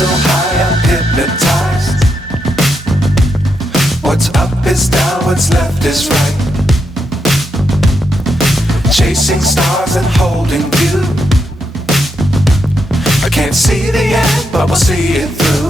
So high I'm hypnotized. What's up is down, what's left is right. Chasing stars and holding you. I can't see the end, but we'll see it through.